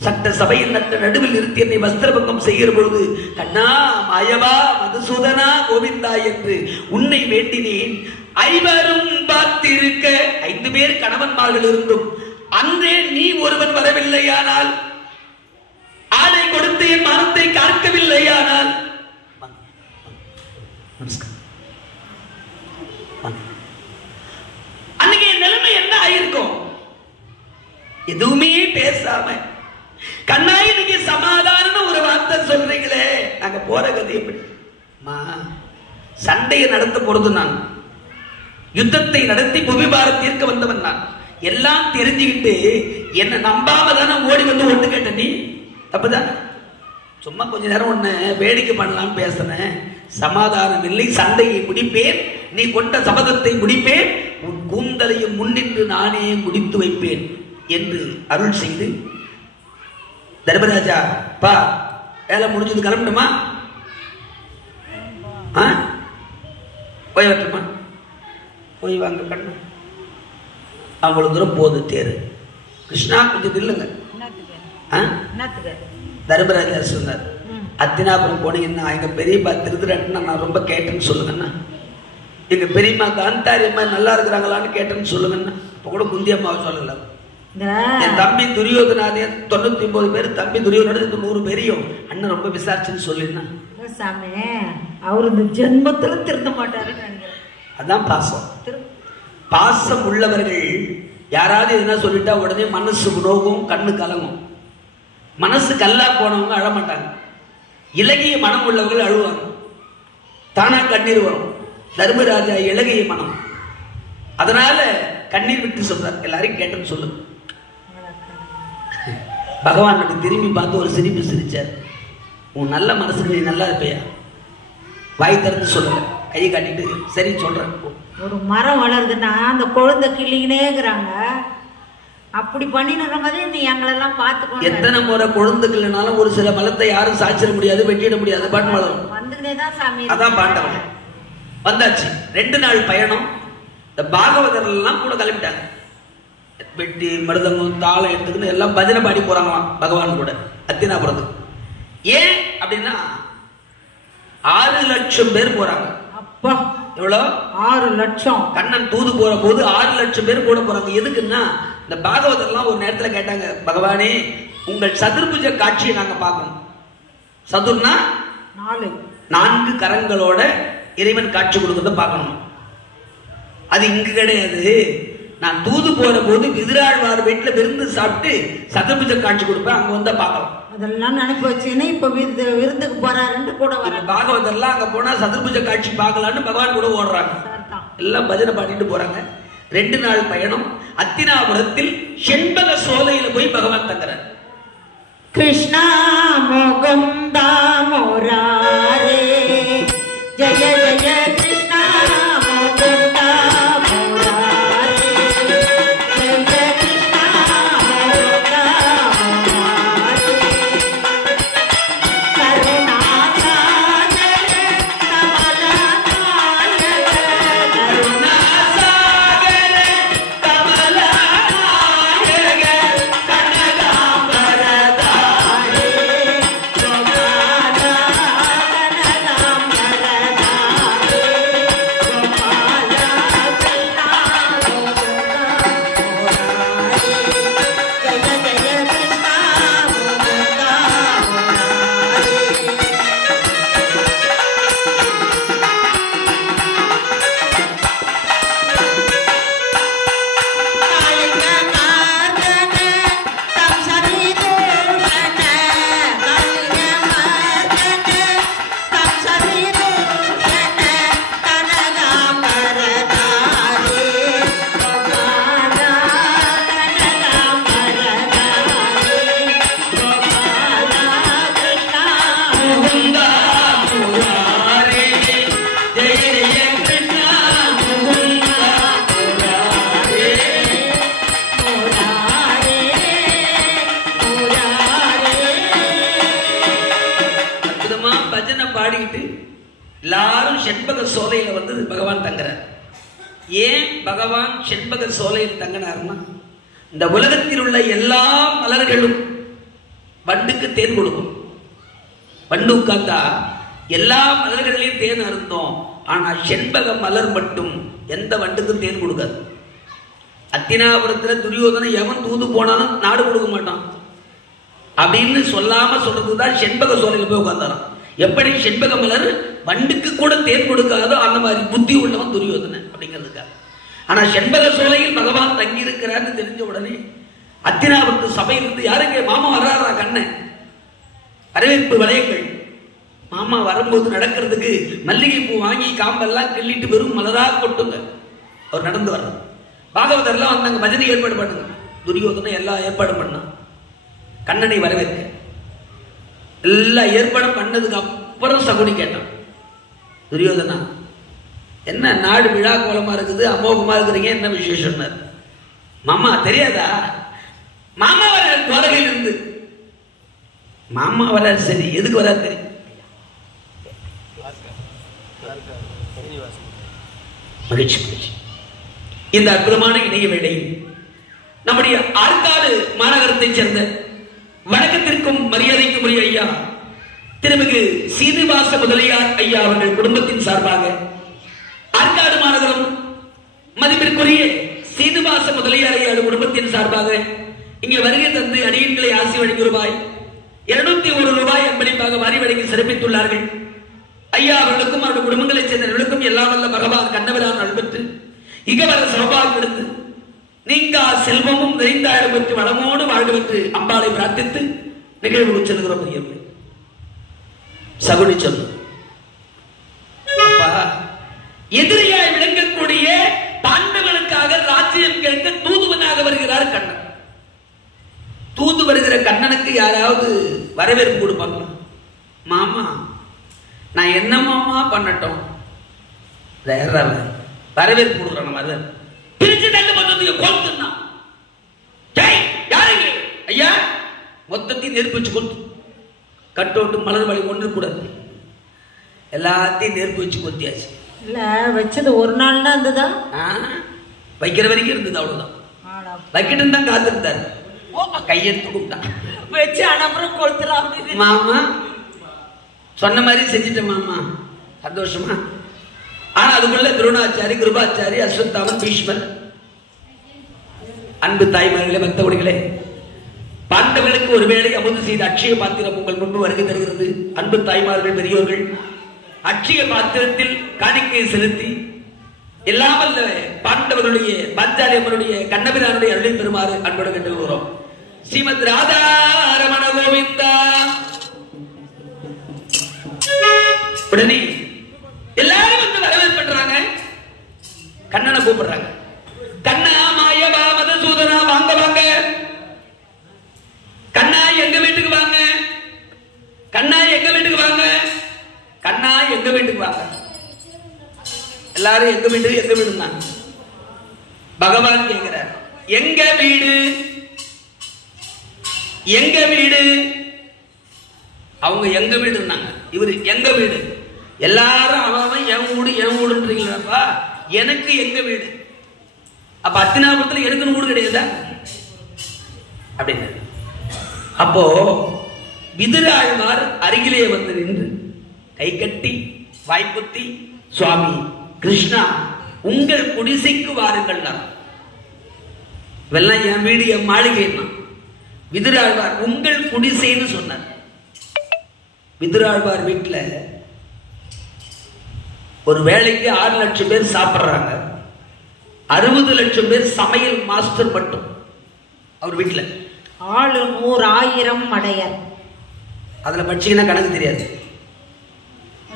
சட்ட சபையின் நடுவில் நிறுத்தி என்னை வஸ்திரபங்கம் செய்கிற பொழுது, கண்ணா மாயவா மதுசூதனா கோவிந்தா என்று உன்னை வேண்டினேன். ஐவரும் பார்த்திருக்க, 5 பேர் கணவன்மார்கள் இருந்தும் அன்றே நீ ஒருவன் வரவில்லையானால், ஆடை கொடுத்து என் மனத்தை காக்கவில்லையானால், அன்னைக்கு என் நிலைமை என்ன ஆயிருக்கும்? எதுவுமே பேசாம, கண்ணா இன்னைக்கு சமாதானம் ஒரு வார்த்தை சொல்றீங்களே, நாங்க போற கதை எப்படி? சண்டையை நடத்த பொழுது நான், யுத்தத்தை நடத்தி புவிபாரம் தீர்க்க வந்தவன் நான். எல்லாம் தெரிஞ்சுக்கிட்டு என்ன நம்பாம தானே ஓடி வந்து ஒண்ணு கேட்ட நீ? தப்புதான். சும்மா கொஞ்ச நேரம் ஒண்ணு வேடிக்கை பண்ணலாம்னு பேசினேன். சமாதானம் இல்லை, சண்டையை முடிப்பேன், நீ கொண்ட சபதத்தை முடிப்பேன், உன் கூந்தலையும் முன்னின்று நானே முடித்து வைப்பேன் என்று அருள் செய்து, தர்மராஜா பா வேலை முடிஞ்சது கிளம்பணுமா? போய் வரட்டுமா? போய் வாங்க கண்ணு. அவ்வளவு தூரம் போது தேரு. கிருஷ்ணா கொஞ்சம் இல்லைங்க. தர்மராஜா சொன்னார், அத்தினாபுரம் போனீங்கன்னா எங்க பெரியப்பா திருதுராட்டினா நான் ரொம்ப கேட்டேன்னு சொல்லுங்கண்ணா. எங்க பெரியம்மா காந்தாரி அம்மா நல்லா இருக்கிறாங்களான்னு கேட்டேன்னு சொல்லுங்கண்ணா. இப்ப கூட குந்தி அம்மாவை சொல்லல. என் தம்பி துரியோதனாதே 99 பேர், தம்பி துரியோதன 100 பேரையும் அண்ணன் ரொம்ப விசாரிச்சுன்னு சொல்லினா. சாமி அவரு இந்த ஜென்மத்துல திருத்த மாட்டாரு. அதான் பாசம். பாசம் உள்ளவர்கள் யாராவது எதுனா சொல்லிட்டா உடனே மனசு நோகும், கண்ணு கலங்கும். மனசு கல்லா போனவங்க அழமாட்டாங்க. இலகிய மனம் உள்ளவர்கள் அழுவாங்க, தானா கண்ணீர் வரும். தர்மராஜா இலகிய மனம், அதனால கண்ணீர் விட்டு சொல்றார். எல்லாரையும் கேட்டேன்னு சொல்லுங்க. பகவான் திரும்பி பார்த்து ஒரு சிரிப்பு சிரிச்சார். உன் நல்ல மனசுக்கு நீ நல்லா இருப்பையா? வாய் திறந்து சொல்லுங்க, கையை காட்டிட்டு சரி சொல்றேன். ஒரு மரம் வளருதுன்னா அந்த குழந்தை கிள்ளிங்கனேங்கிறாங்க. அப்படி பண்ணினவங்க நீ எங்களெல்லாம் பார்த்துக்கோ. எத்தனை முறை குழந்தைகள்னாலும் ஒரு சில மலத்தை யாரும் சாய்ச்சிட முடியாது, வெட்டிட முடியாது. பாட்டு மலம் வந்துகிட்டே தான் சாமி. அதான் பாட்டவன் வந்தாச்சு. 2 நாள் பயணம். இந்த பாகவதர்கள் எல்லாம் கூட கிளம்பிட்டாங்க. வெட்டி மருதங்கம் தாளம் எடுத்துக்கிட்டு எல்லாம் பஜனை பாடி போறாங்களாம் பகவான் கூட அத்தினாபுரத்துக்கு. ஏன் அப்படின்னா 6 லட்சம் பேர் போறாங்க. அப்பா எவ்வளவு? 6 லட்சம். கண்ணன் தூது போற போது 6 லட்சம் பேர் கூட போறாங்க. எதுக்குன்னா இந்த பாகவதர்லாம் ஒரு நேரத்துல கேட்டாங்க, பகவானே உங்கள் சதுர்புஜ காட்சியை நாங்க பார்க்கணும். சதுர்னா 4 கரங்களோட இறைவன் காட்சி கொடுக்கறத பார்க்கணும். அது இங்கு கிடையாது. நான் தூது போற போது விதிராழ்வார் வீட்டுல விருந்து சாப்பிட்டு சதுர்புஜ காட்சி கொடுப்பேன், அங்க வந்தா பார்க்கலாம். அதெல்லாம் நினைப்பு வச்சுன்னு இப்ப விருந்துக்கு போறாருன்னு கூட வர பாகவதெல்லாம் அங்க போனா சதுர்புஜ காட்சி பார்க்கலான்னு பகவான் கூட ஓடுறாங்க. எல்லாம் பஜனை பாடிட்டு போறாங்க. 2 நாள் பயணம். அத்தினாபுரத்தில் செண்பக சோலையில போய் பகவான் தங்குறார். கிருஷ்ணா முகுந்தா முராரே ஜய ஜய கிருஷ்ணா முகுந்தா முராரே ஜய கிருஷ்ணா முகுந்தா முராரே கருணாசாகர கமலநாயக கருணாசாகர கமலநாயக கனகாம்பரதாரே கோபாலா கனகாம்பரதாரே கோபாலா கிருஷ்ணா முகுந்தா முராரே ஜய ஜய கிருஷ்ணா முகுந்தா முகுந்தா முராரே ஜெய ஜெய கிருஷ்ணா முகுந்தா முராரே. அற்புதமா பஜனை பாடிக்கிட்டு எல்லாரும் செண்பக சோலையில வந்து பகவான் தங்குறார். ஏன் பகவான் செண்பக சோலையில் தங்கினார்னா, இந்த உலகத்தில் உள்ள எல்லா மலர்களும் வண்டுக்கு தேன் கொடுக்கும். வண்டு உட்கார்ந்தா எல்லா மலர்களையும் தேன் அருந்தோம். ஆனா செண்பக மலர் மட்டும் எந்த வண்டுக்கும் தேன் கொடுக்காது. அத்தினாபுரத்துல துரியோதனை எவன் தூது போனாலும் நாடு கொடுக்க மாட்டான் அப்படின்னு சொல்லாம சொல்றதுதான் செண்பக சோலையில போய் உட்கார்ந்தாராம். எப்படி செண்பக மலர் வண்டுக்கு கூட தேன் கொடுக்காதோ அந்த மாதிரி புத்தி உள்ளவன் துரியோதனை அப்படிங்கிறதுக்காக. ஆனா செண்பக சோலையில் பகவான் தங்கி இருக்கிறான்னு தெரிஞ்ச உடனே அத்தினாபுரத்து சபையிலிருந்து யாருங்க மாமா வர்றாரா கண்ணன் வரவேற்பு வளையங்கள். மாமா வரும்போது நடக்கிறதுக்கு மல்லிகை பூ வாங்கி காம்பெல்லாம் கிள்ளிட்டு வெறும் மலரா கொட்டுங்க. அவர் நடந்து வர்றார். பாகவதர்லாம் வந்தாங்க, பஜனை ஏற்பாடு பண்ணுங்க. துரியோதனை எல்லா ஏற்பாடும் பண்ணான் கண்ணனை வரவேற்க. எல்லா ஏற்பாடும் பண்ணதுக்கு அப்புறம் சகுனி கேட்டான், துரியோதனா என்ன நாடு விழா கோலமா இருக்குது, அமோகமா இருக்கிறீங்க, என்ன விசேஷம்? மாமா தெரியாதா? மாமா வர துவாரகையில் இருந்து. மாமா வர சரி, எதுக்கு வர தெரியும்? மகிழ்ச்சி மகிழ்ச்சி. இந்த அற்புதமான இணைய வேளையில் நம்முடைய ஆற்காடு மாநகரத்தை சேர்ந்த வணக்கத்திற்கும் மரியாதைக்கும் உரிய ஐயா திருமிகு சீனிவாச முதலியார் ஐயா அவர்கள் குடும்பத்தின் சார்பாக ஆற்காடு மாநகரம் மதிப்பிற்குரிய சீனிவாச முதலியார் ஐயா குடும்பத்தின் சார்பாக இங்கே வருகை தந்து அடியன்களை ஆசி வழங்கி ரூபாய் 201 அன்பளிப்பாக வாரி வழங்கி சிறப்பித்துள்ளார்கள். ஐயா அவர்களுக்கும் அவருடைய குடும்பங்களைச் சேர்ந்தவர்களுக்கும் எல்லாம் வல்ல பகவான் கண்ணவரான் அன்பெற்று இகவர சௌபாகியம் எடுத்து நீங்கா செல்வமும் நிறைந்தாயிரம் பெற்று வளமோடு வாழ்வென்று அம்பாளை பிரார்த்தித்து நிகழ்வு செல்கிறோம். பெரியவர்களே, சகுனி சொல்லு அப்பா, எதிரியாய் விளங்கக்கூடிய பாண்டவனுக்காக ராஜ்யம் கேட்க தூதுவனாக வருகிறார் கண்ணன். தூது வருகிற கண்ணனுக்கு யாராவது வரவேற்பு கொடுப்பாங்களா? மாமா நான் என்ன மாமா பண்ணட்டும்? வரவேற்பு கொடுக்குறான். பிரிச்சு தள்ளு மொத்தத்துக்கு கோத்துனா யாருங்க ஐயா மொத்தத்தையும் நெருப்பு வச்சு கொத்து கட்டோட்டு மலர் வழி ஒன்று கூடாது, எல்லாத்தையும் நெருப்பு வச்சு கொத்தியாச்சு. இல்ல வச்சது ஒரு நாள் தான் இருந்ததா? வைக்கிற வரைக்கும் இருந்தது, அவ்வளவுதான். வைக்கிட்டு தான் காத்திருந்தாரு. கையெடுத்து கூப்பிட்டான் வச்சு அனப்புறம் கொளுத்துறான். மாமா சொன்ன மாதிரி செஞ்சுட்டேன் மாமா, சந்தோஷமா? ஆனா அதுக்குள்ள துரோணாச்சாரி, கிருபாச்சாரி, அஸ்வத்தாமன், பீஷ்மர், அன்பு தாய்மார்களே, பக்த குடிகளே, பாண்டவர்களுக்கு ஒருவேளை அமுது செய்த அட்சய பாத்திரம் உங்கள் முன்பு வருகை தருகிறது. அன்பு தாய்மார்கள், பெரியோர்கள், அட்சய பாத்திரத்தில் காணிக்கை செலுத்தி எல்லாமல் பாண்டவர்களுடைய பாஞ்சாலி அம்மனுடைய கண்ணபிரானுடைய அருளை பெறுமாறு அன்போடு கேட்டுக்கிறோம். ஸ்ரீமத் ராதா ரமண கோவிந்தா. உடனே எல்லாரும் வந்து வரவேற்பு பண்றாங்க, கண்ணனை கூப்பிடுறாங்க. கண்ணா, மாயவா, மதசூதனா, வாங்க வாங்க. கண்ணா எங்க வீட்டுக்கு வாங்க, கண்ணா எங்க வீட்டுக்கு வாங்க, கண்ணா எங்க வீட்டுக்கு வாங்க. எல்லாரும் எங்க வீடு எங்க வீடு தான். பகவான் கேட்கிறார், எங்க வீடு எங்க வீடு? அவங்க எங்க வீடுன்னாங்க, இவரு எங்க வீடு. எல்லாரும் அவன் என் வீடு என் வீடுன்றீங்களாப்பா, எனக்கு எங்க வீடு. அப்ப அத்தினாபுரத்துல எனக்கு வீடு கிடையாதா அப்படின்னு. அப்போ விதுராழ்வார் அருகிலே வந்து நின்று கை கட்டி வாய்ப்புத்தி, சுவாமி கிருஷ்ணா உங்கள் குடிசைக்கு வாருங்கள். இவெல்லாம் என் வீடு என் மாளிகை. விதுராழ்வார் உங்கள் குடிசைன்னு சொன்னார். விதுராழ்வார் வீட்டுல ஒரு வேளைக்கு 6 லட்சம் பேர் சாப்பிடுறாங்க. 60 லட்சம் பேர் சமையல் மாஸ்டர் மட்டும் அவர் வீட்டுல. ஆளு 100,000 மடையர். அதுல பட்சிங்கன்னா கணக்கு தெரியாது.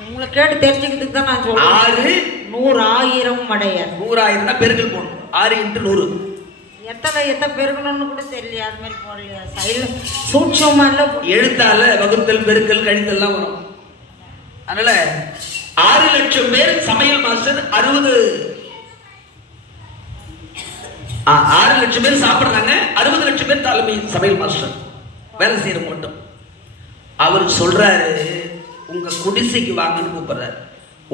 உங்களை கேட்டு தெரிஞ்சுக்கிறதுக்கு தான் நான் சொல்றேன். 100,000 மடையர். 100,000 பெருக்கல் போடணும். 6 × 100 எத்தனை பெருக்கணும்னு கூட தெரியலையா? அது மாதிரி போடலையா? சைல சூட்சமா இல்ல, எழுத்தால வகுத்தல் பெருக்கல் கழித்தல் எல்லாம் வரும். அதனால 6 லட்சம் பேர் சமையல் மாஸ்டர். 6 லட்சம் பேர் சாப்பிடுறாங்க. 60 லட்சம் பேர் தலைமை சமையல் மாஸ்டர் வேலை செய்யற மட்டும். அவர் சொல்றாரு, உங்க குடிசைக்கு வாங்கன்னு கூப்பிடுறாரு.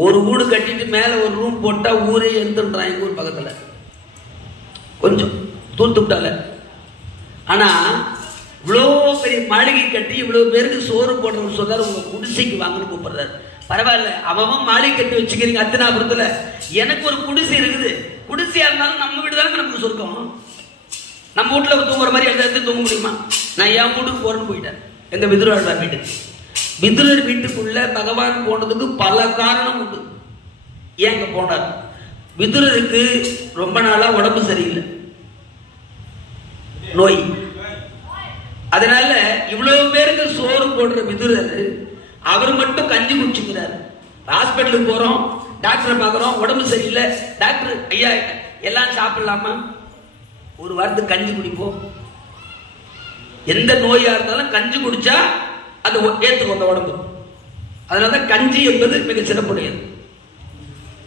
ஒரு வீடு கட்டிட்டு மேல ஒரு ரூம் போட்டா ஊரே எழுந்துன்றான். எங்க ஊர் பக்கத்துல கொஞ்சம் தூத்துட்டால ஆனா இவ்வளவு பெரிய மாளிகை கட்டி இவ்வளவு பேருக்கு சோறு போடுறவர் சொல்றாரு, உங்க குடிசைக்கு வாங்கன்னு கூப்பிடுறாரு. பரவாயில்ல, அவன் மாளிகை கட்டி வச்சுக்கிறீங்க அத்தினாபுரத்துல, எனக்கு ஒரு குடிசை இருக்குது. குடிசையா இருந்தாலும் நம்ம வீடு தானே நமக்கு சொர்க்கம். நம்ம வீட்டுல தூங்குற மாதிரி எந்த இடத்துல தூங்க முடியுமா? நான் என் வீட்டுக்கு போறேன்னு போயிட்டேன், எங்க விதுராழ்வார் வீட்டுக்கு. விதுரர் வீட்டுக்குள்ள பகவான் போனதுக்கு பல காரணம் உண்டு. ஏங்க போனார்? விதுரருக்கு ரொம்ப நாளா உடம்பு சரியில்லை, நோய். அதனால இவ்வளவு பேருக்கு சோறு போடுற விதுரர் அவர் மட்டும் கஞ்சி குடிச்சுக்கிறார். ஹாஸ்பிட்டலுக்கு போறோம், டாக்டரை பார்க்கிறோம், உடம்பு சரியில்லை. டாக்டர் ஐயா எல்லாம் சாப்பிடலாமா? ஒரு வாரத்துக்கு கஞ்சி குடிப்போம். எந்த நோயா இருந்தாலும் கஞ்சி குடிச்சா அது ஏத்துக்கும் அந்த உடம்பு. அதனாலதான் கஞ்சி என்பது மிக சிறப்புடையது.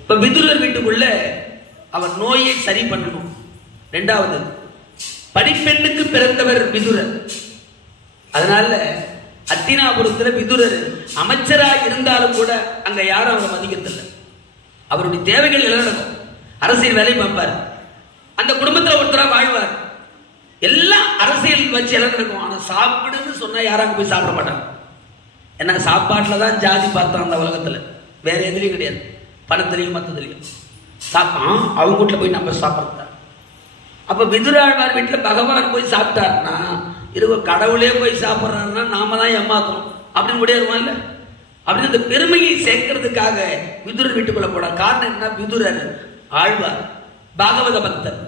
இப்ப விதுரர் வீட்டுக்குள்ள அவர் நோயை சரி பண்ணணும். இரண்டாவது, படிப்பெண்ணுக்கு பிறந்தவர் விதுரர். அதனால அத்தினாபுரத்துல விதுரர் அமைச்சரா இருந்தாலும் கூட அங்க யாரும் அவரை மதிக்கிறதில்லை. அவருடைய தேவைகள் எல்லாம் நடக்கும், அரசியல் வேலை பார்ப்பார், அந்த குடும்பத்துல ஒருத்தரா வாழ்வார், எல்லாம் அரசியல் வச்சு எல்லாம் நடக்கும். ஆனா சாப்பிடுன்னு சொன்னா யாராங்க போய் சாப்பிட மாட்டாங்க. ஏன்னா சாப்பாட்டுலதான் ஜாதி பார்த்தோம் அந்த உலகத்துல, வேற எதுலையும் கிடையாது. பணத்திலையும் மற்றதுலையும் சாப்பான் அவங்க வீட்டுல போய் நம்ம சாப்பிட்றதா. அப்ப விதுராழ்வார் வீட்டுல பகவான் போய் சாப்பிட்டாருன்னா, இருக்க கடவுளே போய் சாப்பிட்றாருன்னா நாம தான் ஏமாத்தோம் அப்படின்னு முடியாதுமா இல்ல? அப்படின்னு அந்த பெருமையை சேர்க்கறதுக்காக விதுரர் வீட்டுக்குள்ள போட காரணம் என்ன? விதுரர் ஆழ்வார், பாகவத பக்தர்.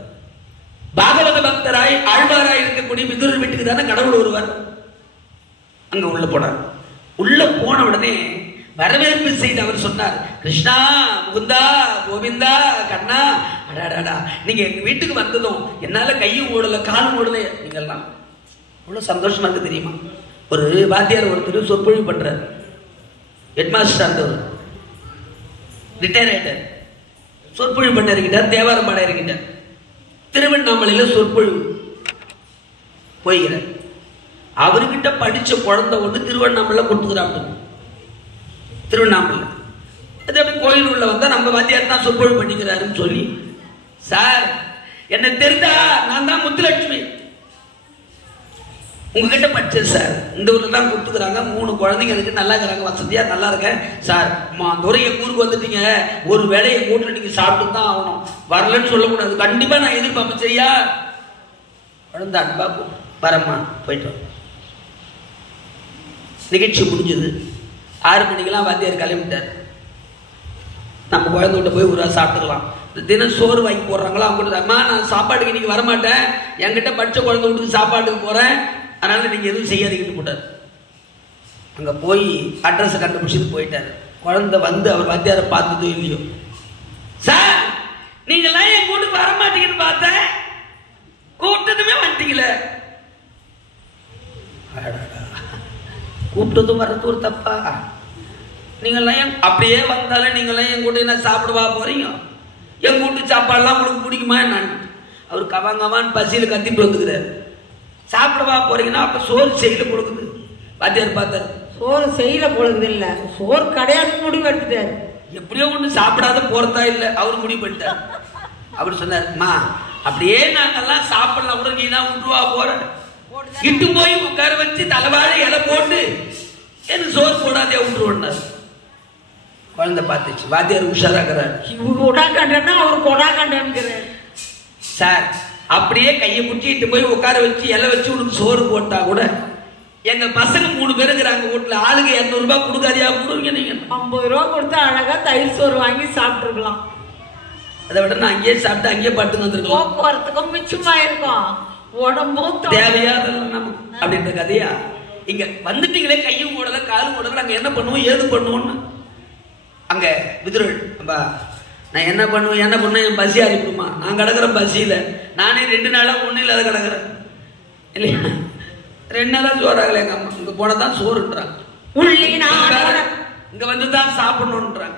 பாகவத பக்தராய் ஆழ்வாராய் இருக்கக்கூடிய விதுரர் வீட்டுக்கு தானே கடவுள் வருவார். அங்க உள்ள போனார். உள்ள போன உடனே வரவேற்பு செய்து அவர் சொன்னார், கிருஷ்ணா, முகுந்தா, கோவிந்தா, கண்ணா, அடாடாடா, நீங்க எங்க வீட்டுக்கு வந்ததும் என்னால கையும் ஓடல காலும் ஓடல. நீங்க எல்லாம் அவ்வளவு சந்தோஷமா இருக்கு தெரியுமா? ஒரு வாத்தியார் ஒருத்தர் சொற்பொழிவு பண்றார், ஹெட்மாஸ்டர் இருந்தவர், ரிட்டையர் ஆயிட்டார். சொற்பொழிவு பண்ண இருக்கிட்டார், தேவாரம் பாட இருக்கிட்டார். திருவண்ணாமலையில சொற்பொழிவு போய்கிறார். அவர்கிட்ட படிச்ச குழந்தை ஒன்று திருவண்ணாமலை கொடுத்துக்கிறாங்க. திருவண்ணாமலை அது அப்படி கோயில் உள்ள வந்தா நம்ம வாத்தியார் தான் சொற்பொழிவு பண்ணிக்கிறாருன்னு சொல்லி, சார் என்ன தெரிந்தா நான் தான் முத்துலட்சுமி, உங்ககிட்ட படிச்சேன் சார், இந்த ஊர்ல தான் கொடுத்துக்கிறாங்க, 3 குழந்தைங்க இருக்கு, நல்லா இருக்கிறாங்க, வசதியா நல்லா இருக்கேன் சார். அந்த என் ஊருக்கு வந்துட்டீங்க, ஒரு வேளை என் வீட்டுல நீங்க சாப்பிட்டு தான் ஆகணும், வரலன்னு சொல்லக்கூடாது, கண்டிப்பா நான் எதிர்பார்ப்பேன், சரியா? குழந்தை அன்பா வரம்மா போயிட்டு. நிகழ்ச்சி முடிஞ்சது. 6 மணிக்கெல்லாம் வாத்தியார் கிளம்பிட்டார். நம்ம குழந்தை விட்டு போய் ஒரு சாப்பிட்டுக்கலாம். தினம் சோறு வாங்கி போடுறாங்களா அவங்க, அம்மா நான் சாப்பாட்டுக்கு இன்னைக்கு வரமாட்டேன், என்கிட்ட படிச்ச குழந்தை வீட்டுக்கு சாப்பாட்டுக்கு போறேன், அதனால நீங்க எதுவும் செய்யாதீங்கன்னு போட்டார். அங்க போய் அட்ரஸ் கண்டுபிடிச்சிட்டு போயிட்டாரு. குழந்தை வந்து அவர் வாத்தியாரை பார்த்ததோ இல்லையோ, சார் நீங்க எல்லாம் என் வீட்டுக்கு வரமாட்டீங்கன்னு பார்த்தேன், கூப்பிட்டதுமே வந்துட்டீங்களே. கூப்பிட்டதும் வர்றது ஒரு தப்பா? நீங்கெல்லாம் அப்படியே வந்தாலும் நீங்களாம் என் கூட என்ன சாப்பிடுவா போறீங்க? என் கூட்டு சாப்பாடுலாம் உங்களுக்கு பிடிக்குமா? நான் அவர் கவாங்கவான் பசியில் கத்திட்டு வந்துக்கிறாரு. சாப்பிடவா போறீங்கன்னா அப்ப சோறு செய்யல பொழுது. வாத்தியார் பார்த்தாரு, சோறு செய்யல பொழுது இல்ல, சோறு கிடையாது முடிவு எடுத்துட்டாரு. எப்படியோ ஒண்ணு சாப்பிடாத போறதா இல்ல அவர் முடிவு பண்ணிட்டார். அவர் சொன்னார், அம்மா அப்படியே நாங்கெல்லாம் சாப்பிடலாம் கூட, நீ தான் விட்டுவா போற, இட்டு போய் உட்கார வச்சு தலைவாழ இலை போட்டு எனக்கு சோறு போடாதே விட்டுருவார். குழந்தை பார்த்துச்சு, வாத்தியார் உஷாராக்கிறார், கொடாக்கண்டா அவர் கொடாக்கண்டான்ங்கிறார். சார் அப்படியே கையை பிடிச்சிட்டு போய் உட்கார வச்சு இலை வச்சு உனக்கு சோறு போட்டா கூட, எங்க பசங்க 3 பேர் இருக்கிறாங்க வீட்டுல, ஆளுக்கு 200 ரூபாய் கொடுக்காதியா? கொடுங்க நீங்க. 50 ரூபா கொடுத்தா அழகா தயிர் சோறு வாங்கி சாப்பிட்டு இருக்கலாம். அதை விட நான் அங்கேயே சாப்பிட்டு அங்கேயே படுத்து வந்துருக்கலாம், போக்குவரத்துக்கும் மிச்சமா இருக்கும், உடம்பும் தேவையாதெல்லாம் நமக்கு அப்படின்ற கதையா. இங்க வந்துட்டீங்களே, கையும் ஓடல காலும் ஓடல, நாங்க என்ன பண்ணுவோம் ஏது பண்ணுவோம்னு அங்க விதுரல், நான் என்ன பண்ணுவேன் என் பசி அனுப்பிடுமா? நான் கிடக்குறேன் பசியில, நானே 2 நாளா ஒண்ணு இல்லாத கிடக்குறேன் இல்லையா? 2 நாளா சோறாகல எங்க அம்மா, இங்க போனதான் சோறுன்றாங்க, இங்க வந்துதான் சாப்பிடணும்ன்றாங்க.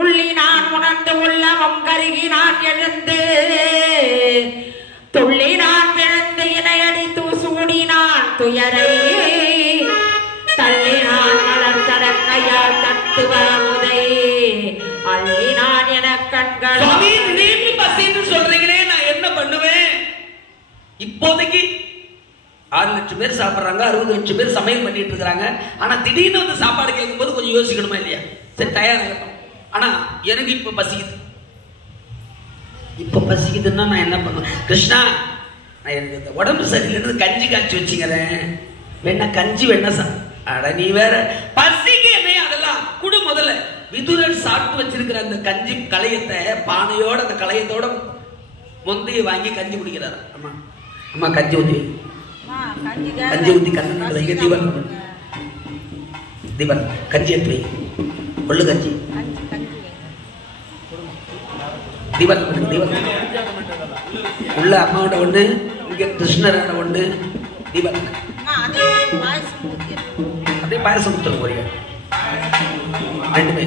உள்ளி நான் உணர்ந்து உள்ளவம் கருகி நான் எழுந்து துள்ளி நான் விழுந்து இணையடி தூசூடி நான் துயரை தள்ளி நான் மலர்ந்தடங்கையால் தட்டுவ முதை அள்ளி நான் என கண்கள். பசின்னு சொல்றீங்களே, நான் என்ன பண்ணுவேன்? இப்போதைக்கு 6 லட்சம் பேர் சாப்பிட்றாங்க, 60 லட்சம் பேர் சமையல் பண்ணிட்டு இருக்கிறாங்க. ஆனா திடீர்னு வந்து சாப்பாடு கேட்கும்போது கொஞ்சம் யோசிக்கணுமா இல்லையா? சரி தயாராகட்டும். ஆனா எனக்கு இப்ப பசிக்குது. இப்ப பசிக்குதுன்னா நான் என்ன பண்ணுவேன்? கிருஷ்ணா, நான் எனக்கு இந்த உடம்பு சரியில்லைன்னு கஞ்சி காய்ச்சி வச்சுக்கிறேன், வேணா கஞ்சி வேணா அட நீ வேற பசிக்கு என்ன அதெல்லாம் குடு. முதல்ல விதுரர் சாப்பிட்டு வச்சிருக்கிற அந்த கஞ்சி களையத்தை பானையோட அந்த களையத்தோட முந்தைய வாங்கி கஞ்சி குடிக்கிறாரு. அம்மா அம்மா கஞ்சி ஊற்றி கஞ்சி ஊற்றி கண்ணு வைக்க தீபன் தீபன் கஞ்சி எடுத்து வை. கொள்ளு கஞ்சி தீபன் தீபன் உள்ள அம்மாவோட ஒண்ணு, இங்க கிருஷ்ணரோட ஒண்ணு. தீபன் அப்படியே பாயசம் கொடுத்துரு போறீங்க ரெண்டுமே.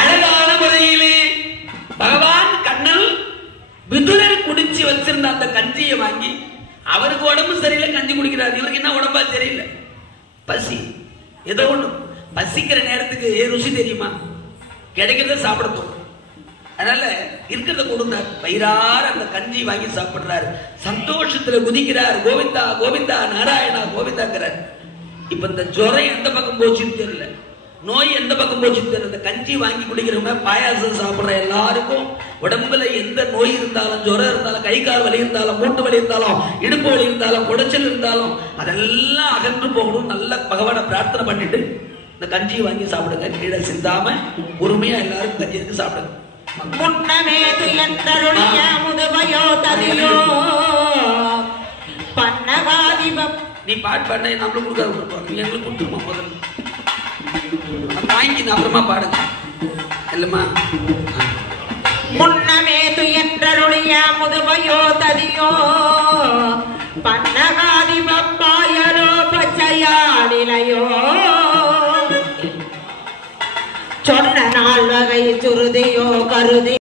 அழகான முறையிலே பகவான் கண்ணன் விதுரர் குடிச்சு வச்சிருந்த அந்த கஞ்சியை வாங்கி, அவருக்கு உடம்பு சரியில்லை கஞ்சி குடிக்கிறார். இவருக்கு என்ன உடம்பா சரியில்லை, பசி. ஏதோ ஒண்ணு பசிக்கிற நேரத்துக்கு ருசி தெரியுமா? கிடைக்கிறத சாப்பிட. அதனால இருக்கிறத கொடுத்தார். வயிறார அந்த கஞ்சி வாங்கி சாப்பிடுறாரு, சந்தோஷத்துல குதிக்கிறார். கோவிந்தா கோவிந்தா நாராயணா கோவிந்தாங்கிறார். இப்ப இந்த ஜுரம் எந்த பக்கம் போச்சுன்னு தெரியல, நோய் எந்த பக்கம் போச்சுன்னு தெரியல. இந்த கஞ்சி வாங்கி குடிக்கிறவங்க, பாயாசம் சாப்பிடுற எல்லாருக்கும் உடம்புல எந்த நோய் இருந்தாலும், ஜுரம் இருந்தாலும், கை கால் வலி இருந்தாலும், மூட்டு வலி இருந்தாலும், இடுப்பு வலி இருந்தாலும், குடைச்சல் இருந்தாலும் அதெல்லாம் அகன்று போகணும். நல்ல பகவானை பிரார்த்தனை பண்ணிட்டு இந்த கஞ்சியை வாங்கி சாப்பிடுங்க. கீழே சிந்தாம பொறுமையா எல்லாரும் கஞ்சி எடுத்து சாப்பிடுங்க. முன்னமே துயந்தருளிய முதுமையோ ததியோ பன்னகாதிபம். நீ பாட்டு பாடினா நம்மளும் கொடுக்காது, நீ எங்களுக்கு கொடுத்துருமா? முதல்ல வாங்கி அப்புறமா பாடுங்க இல்லம்மா. முன்னமே துயந்தருளிய முதுமையோ ததியோ பன்னகாதிபம் பாயலோ பச்சையாடிலையோ சொன்ன நாள் வகை சுருதியோ கருதி